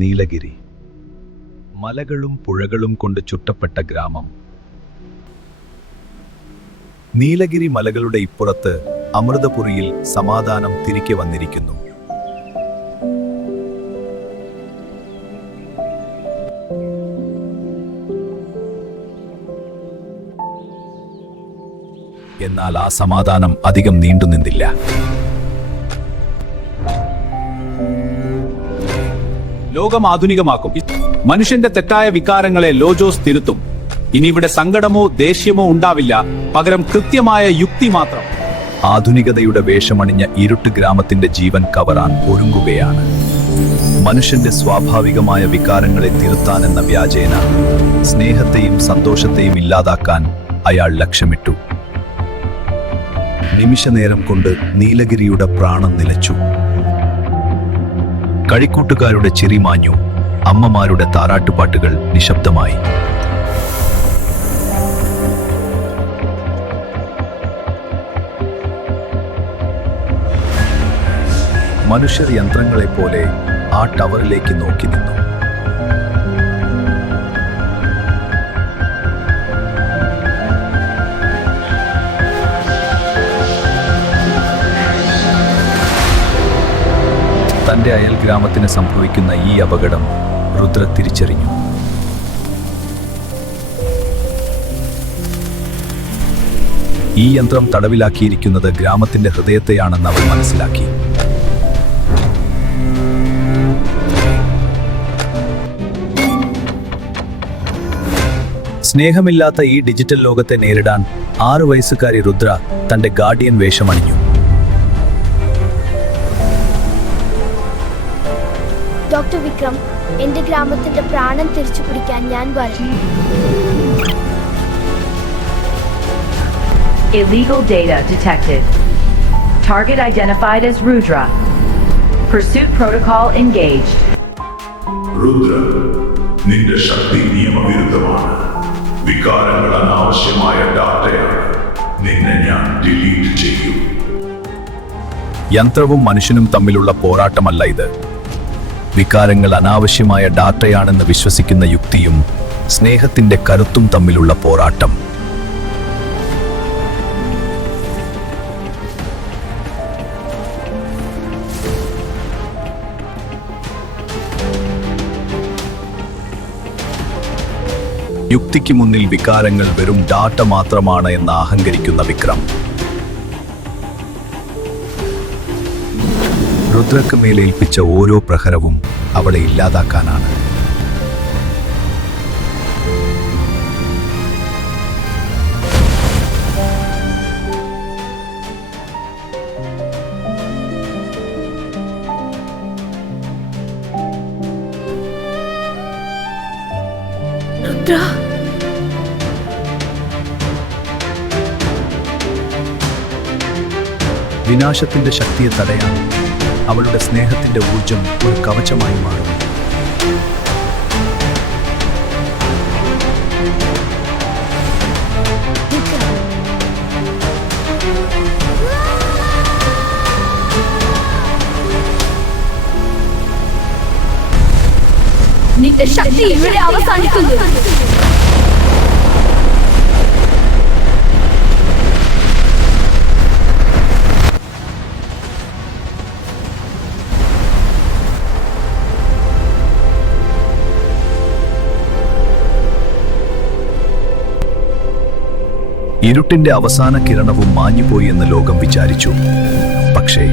നീലഗിരി. മലകളും പുഴകളും കൊണ്ട് ചുറ്റപ്പെട്ട ഗ്രാമം. നീലഗിരി മലകളുടെ ഇപ്പുറത്ത് അമൃതപുരിയിൽ സമാധാനം തിരികെ വന്നിരിക്കുന്നു. എന്നാൽ ആ സമാധാനം അധികം നീണ്ടുനിന്നില്ല. ലോകം ആധുനികമാക്കും. മനുഷ്യന്റെ തെറ്റായ വികാരങ്ങളെ ലോജോസ് തിരുത്തും. ഇനി ഇവിടെ സങ്കടമോ ദേഷ്യമോ ഉണ്ടാവില്ല, പകരം കൃത്യമായ യുക്തി മാത്രം. ആധുനികതയുടെ വേഷമണിഞ്ഞ ഇരുട്ട് ഗ്രാമത്തിന്റെ ജീവൻ കവറാൻ ഒരുങ്ങുകയാണ്. മനുഷ്യന്റെ സ്വാഭാവികമായ വികാരങ്ങളെ തിരുത്താനെന്ന വ്യാജേന സ്നേഹത്തെയും സന്തോഷത്തെയും ഇല്ലാതാക്കാൻ അയാൾ ലക്ഷ്യമിട്ടു. നിമിഷനേരം കൊണ്ട് നീലഗിരിയുടെ പ്രാണൻ നിലച്ചു. കളിക്കൂട്ടുകാരുടെ ചിരി മാഞ്ഞു. അമ്മമാരുടെ താരാട്ടുപാട്ടുകൾ നിശബ്ദമായി. മനുഷ്യർ യന്ത്രങ്ങളെപ്പോലെ ആ ടവറിലേക്ക് നോക്കി നിന്നു. തന്റെ അയൽ ഗ്രാമത്തിന് സംഭവിക്കുന്ന ഈ അപകടം രുദ്ര തിരിച്ചറിഞ്ഞു. ഈ യന്ത്രം തടവിലാക്കിയിരിക്കുന്നത് ഗ്രാമത്തിന്റെ ഹൃദയത്തെയാണെന്ന് അവൾ മനസ്സിലാക്കി. സ്നേഹമില്ലാത്ത ഈ ഡിജിറ്റൽ ലോകത്തെ നേരിടാൻ 6 വയസ്സുകാരി രുദ്ര തന്റെ ഗാർഡിയൻ വേഷമണിഞ്ഞു. ഡോക്ടർ വിക്രം, എന്റെ ഗ്രാമത്തിന്റെ പ്രാണൻ തിരിച്ചു പിടിക്കാൻ ഞാൻ വരും. Illegal data detected. Target identified as Rudra. Pursuit protocol engaged. Rudra, നിന്റെ ശക്തി നിയമവിരുദ്ധമാണ്. വികാരങ്ങൾ അനാവശ്യമായ ഡാറ്റയാണ്. നിന്നെ ഞാൻ ഡിലീറ്റ് ചെയ്യും. യന്ത്രവും മനുഷ്യനും തമ്മിലുള്ള പോരാട്ടമല്ല ഇത്. വികാരങ്ങൾ അനാവശ്യമായ ഡാറ്റയാണെന്ന് വിശ്വസിക്കുന്ന യുക്തിയും സ്നേഹത്തിന്റെ കരുത്തും തമ്മിലുള്ള പോരാട്ടം. യുക്തിക്ക് മുന്നിൽ വികാരങ്ങൾ വെറും ഡാറ്റ മാത്രമാണ് എന്ന് അഹങ്കരിക്കുന്ന വിക്രം. രുദ്രക്ക് മേലേൽപ്പിച്ച ഓരോ പ്രഹരവും അവളെ ഇല്ലാതാക്കാനാണ്. വിനാശത്തിന്റെ ശക്തിയെ തടയാൻ അവളുടെ സ്നേഹത്തിന്റെ ഊർജം ഒരു കവചമായി മാറും. നിന്റെ ശക്തി ഇവിടെ അവസാനിക്കുന്നു. ഇരുട്ടിന്റെ അവസാന കിരണവും മാഞ്ഞുപോയി എന്ന് ലോകം വിചാരിച്ചു. പക്ഷേ